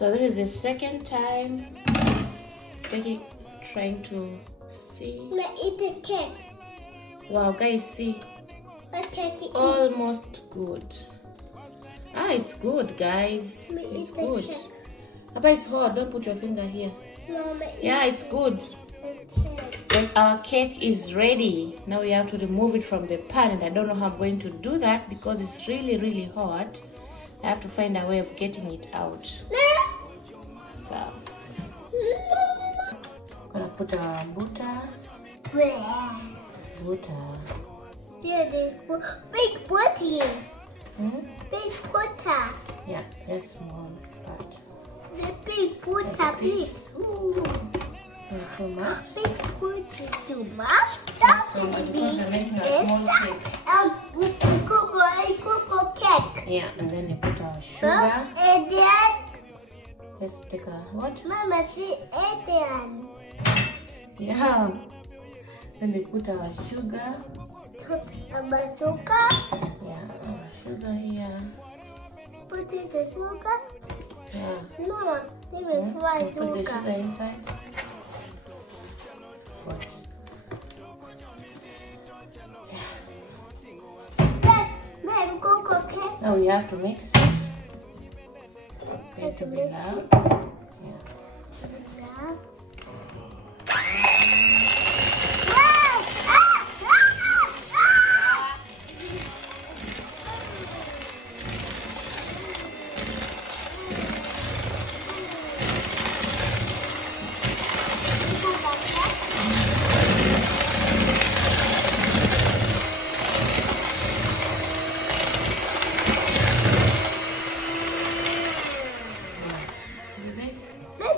So this is the second time trying to see. Let's eat the cake. Wow, guys, see. What cake is Almost good. Ah, it's good, guys. It's good. Papa, it's hot. Don't put your finger here. No, yeah, it's good. Like our cake is ready. Now we have to remove it from the pan, and I don't know how I'm going to do that because it's really, really hot. I have to find a way of getting it out. So, I'm gonna put our butter. Butter. Yeah, big butter. Big butter. Yeah, that's small part. The big butter, big. Too much. Big butter too much. That's So big. because you're making a small cake. And with the cocoa cake. Yeah, and then you put our sugar. And then, Let's take a what? Mama, see, and then. Yeah. Then we put our sugar. Our sugar. Yeah, our sugar here. Put in the sugar. Yeah. No, let me fry Put the sugar. sugar inside. What? Then cocoa cake. Now we have to mix it. Going to be loud. Yeah.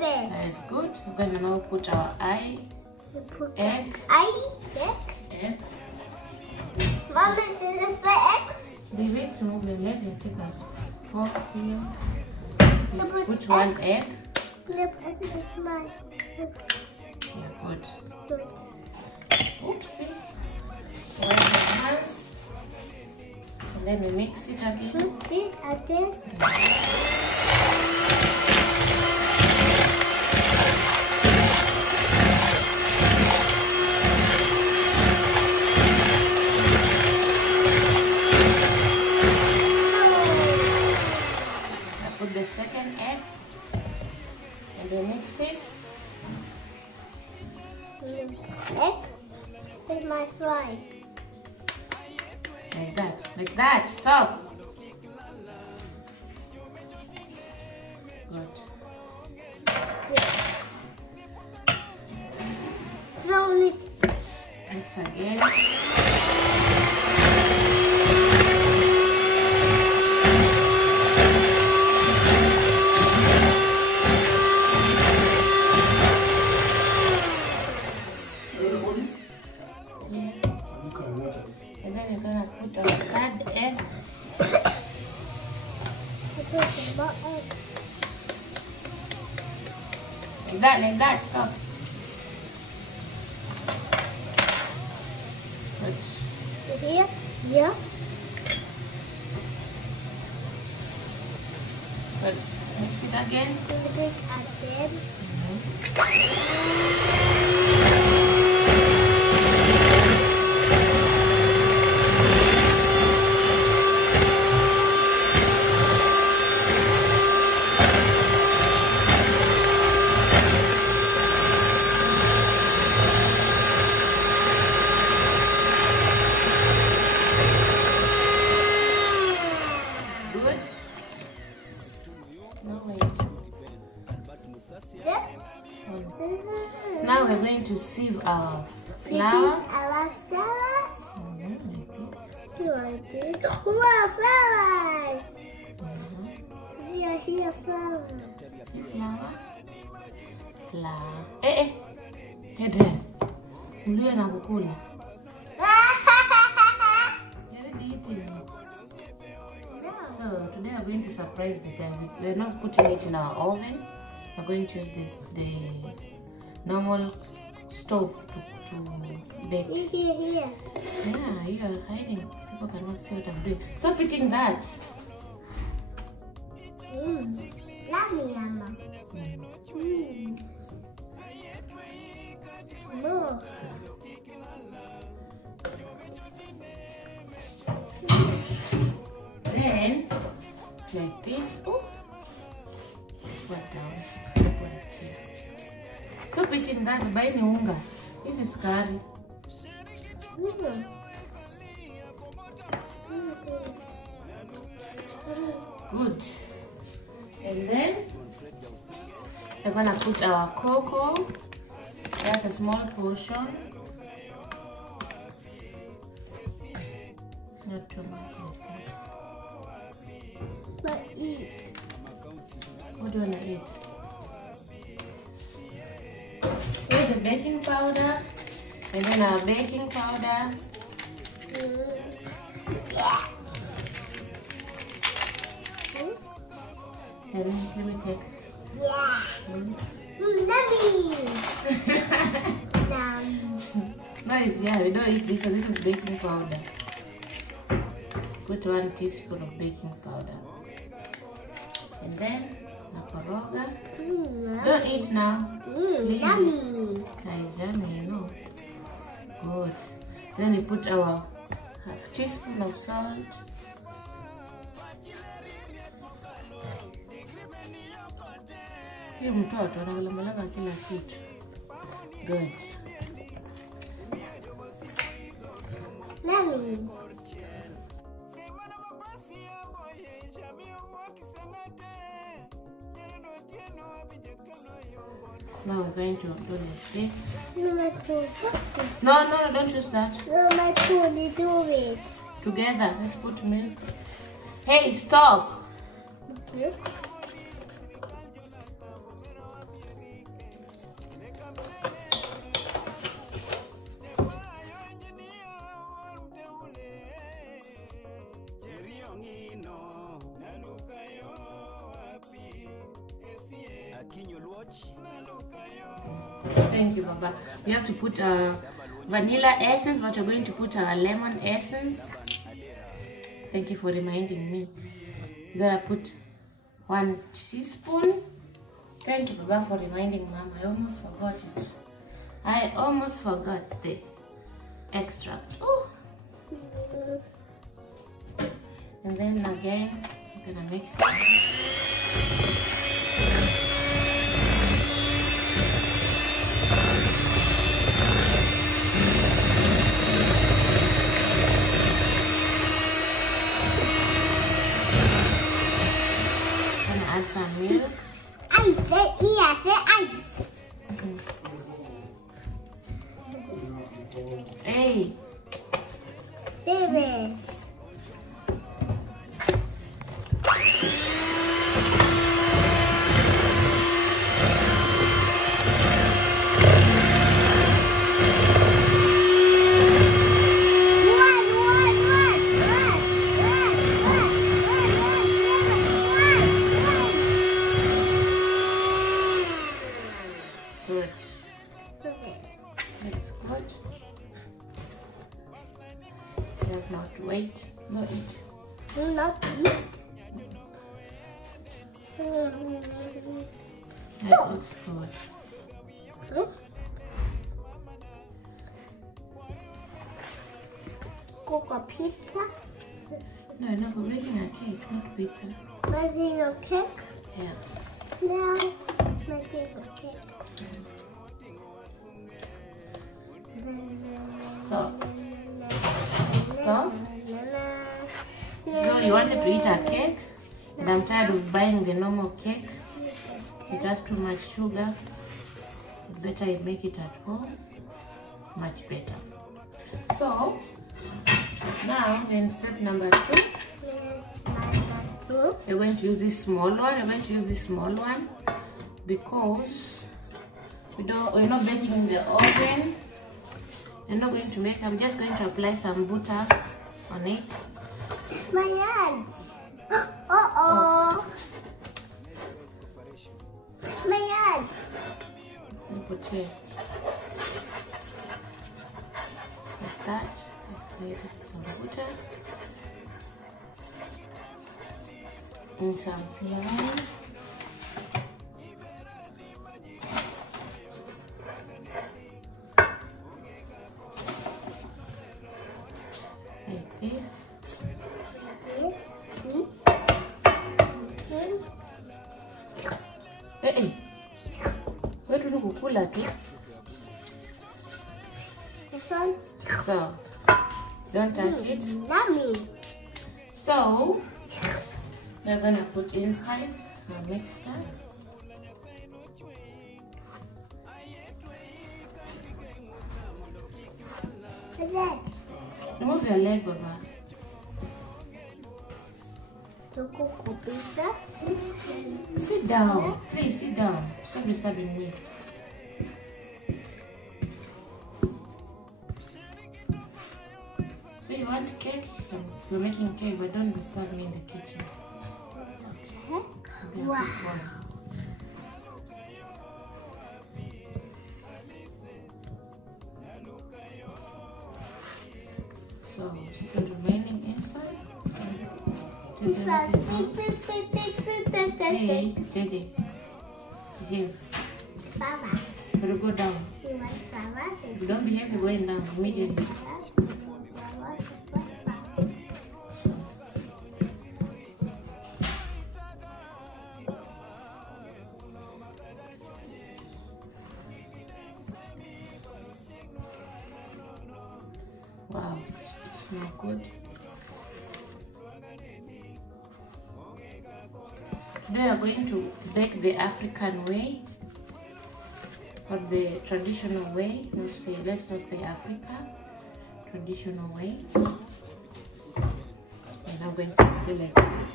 Yeah. That's good. We're going to now put our eggs. Egg. Eggs. Mama, is this the egg? Leave it to move the leg and take a fork here. Please put one egg. Flip, I think it's mine. Yeah, good. Good. Oopsie. Wash your hands. And then we mix it again. Put it again. Put the second egg and then mix it. Egg in my fry. Like that, stop. Good. Slowly. Mix again. And then you're gonna put our third egg. Like that, stop. Good. Here, yeah. Good. Mix it again. Put it again. Good. Now we're going to sieve our flour. Wow, flowers! Yeah, here flowers. Flour. Hedre. Uliwe na kukula. You're already eating it. So today we're going to surprise the guys. We're not putting it in our oven. We're going to use the normal stove to bake. Here. Yeah, you are hiding. People cannot see what I'm doing. Stop eating that. Yummy, Mama. Pour it down. Pour it here. So put in that by the unga. This is curry. Good. And then we're gonna put our cocoa. That's a small portion. Not too much. But eat. What do you wanna eat? Here's the baking powder. And then our baking powder. And let me take. Yeah. Yummy. Nice, yeah, we don't eat this, so this is baking powder. Put 1 teaspoon of baking powder. And then, nakoroga. Don't eat now. Please. Yummy. Guys, yummy, you know. Good. Then we put our half teaspoon of salt. Hii mtoto analamba kila kitu. Good. Yummy. Now we're going to do this. Number 2. No, don't use that. Number 2, they do it. Together, let's put milk. Hey, stop! Okay. Thank you, Baba. We have to put vanilla essence, but we're going to put our lemon essence. Thank you for reminding me. You're gonna put 1 teaspoon. Thank you, Baba, for reminding Mom. I almost forgot it. I almost forgot the extract. Oh. And then again, I'm gonna mix it. Add some milk. Ice. Hey. Davis. Good. That's good. You have not to wait. No eat. Do not eat. That looks good. Cocoa pizza. No, we're making a cake, not pizza. Making a cake. Yeah. Now making a cake. So, stop. No, you wanted to eat a cake, and I'm tired of buying the normal cake. It has too much sugar. It's better you make it at home. Much better. So, now we're in step number 2. You're going to use this small one. You're going to use this small one because we're not baking in the oven. We're not going to make. I'm just going to apply some butter on it. My hands. Uh-oh. My hands. Put here. Like that. Apply some butter. And some flour. Like this. Hey, where do you pull at it? So, don't touch it. Yummy. So, we're gonna put inside our mixture. Remove your leg, Baba. Sit down. Please sit down. Stop disturbing me. So you want cake? We're making cake, but don't disturb me in the kitchen. Okay. Wow. So still remaining inside. Hey, Daddy. Behave. Baba. Better go down. You want Baba? If you don't behave, you're going down immediately. Wow, it smells good. Today we are going to bake the African way, or the traditional way. Let's not say Africa, traditional way. And I'm going to do like this.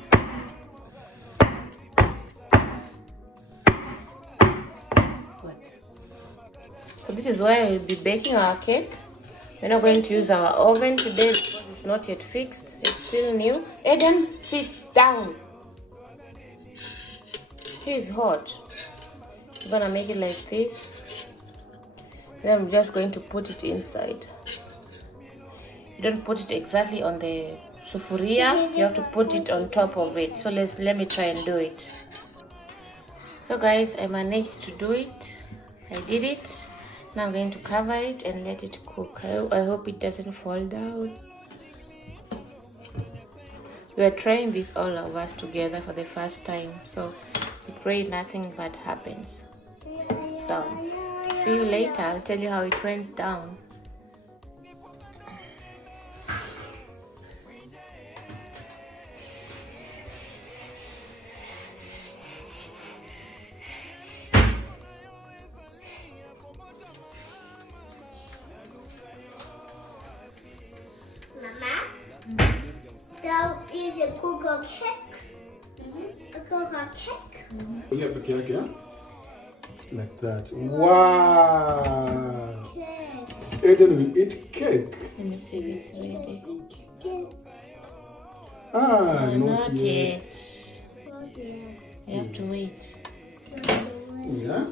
Good. So this is why we'll be baking our cake. We're not going to use our oven today because it's not yet fixed. It's still new. Eden, sit down. It's hot. I'm gonna make it like this. Then I'm just going to put it inside. You don't put it exactly on the sufuria. You have to put it on top of it. So let me try and do it. So guys, I managed to do it. I did it. Now I'm going to cover it and let it cook. I hope it doesn't fall down. We are trying this all of us together for the first time, so we pray nothing bad happens. So see you later. I'll tell you how it went down. So is a cocoa cake? A cocoa cake? Yeah, but yeah. Like that. Wow! Eden will eat cake. Let me see if it's ready. Not yet. You have to wait. Yeah?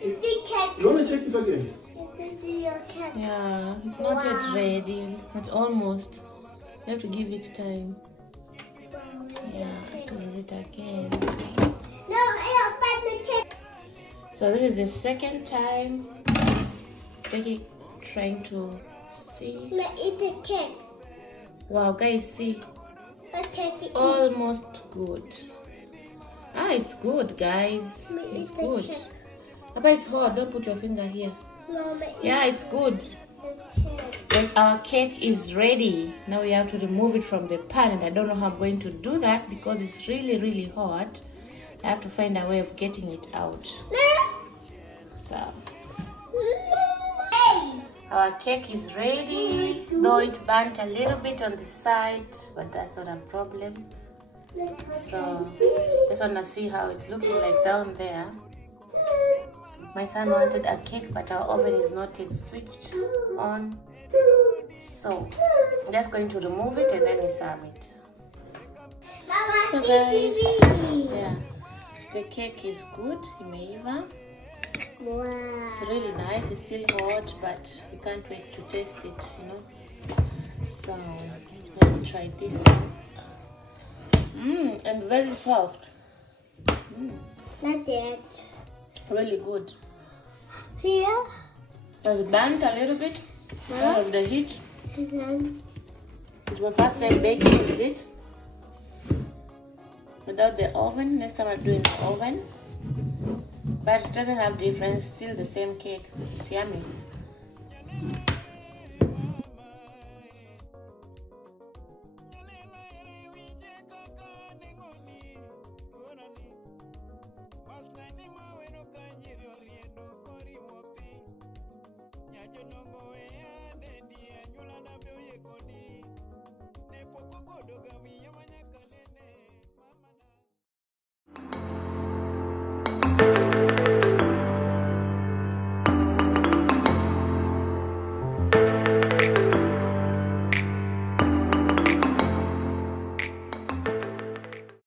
It's the cake. You want to check it again? Yeah, it's not yet ready, but almost. You have to give it time. Yeah, close it again. No, I opened the cake. So this is the second time trying to see. Let's eat the cake. Wow, guys, see, Okay, almost good. It's good, guys. It's good. But it's hot. Don't put your finger here. Yeah, it's good. Like our cake is ready. Now we have to remove it from the pan, and I don't know how I'm going to do that because it's really hot. I have to find a way of getting it out. So our cake is ready, though it burnt a little bit on the side, but that's not a problem. So just want to see how it's looking like down there. My son wanted a cake, but our oven is not yet switched on. So I'm just going to remove it and then we serve it. So guys, yeah, the cake is good, imeiva. Wow. It's really nice. It's still hot, but we can't wait to taste it, you know. So let me try this one. And very soft. Not yet. Really good. Here. It was burnt a little bit because of the heat. It's my first time baking with it. without the oven. Next time I'll do in the oven. But it doesn't have difference, still the same cake. It's yummy.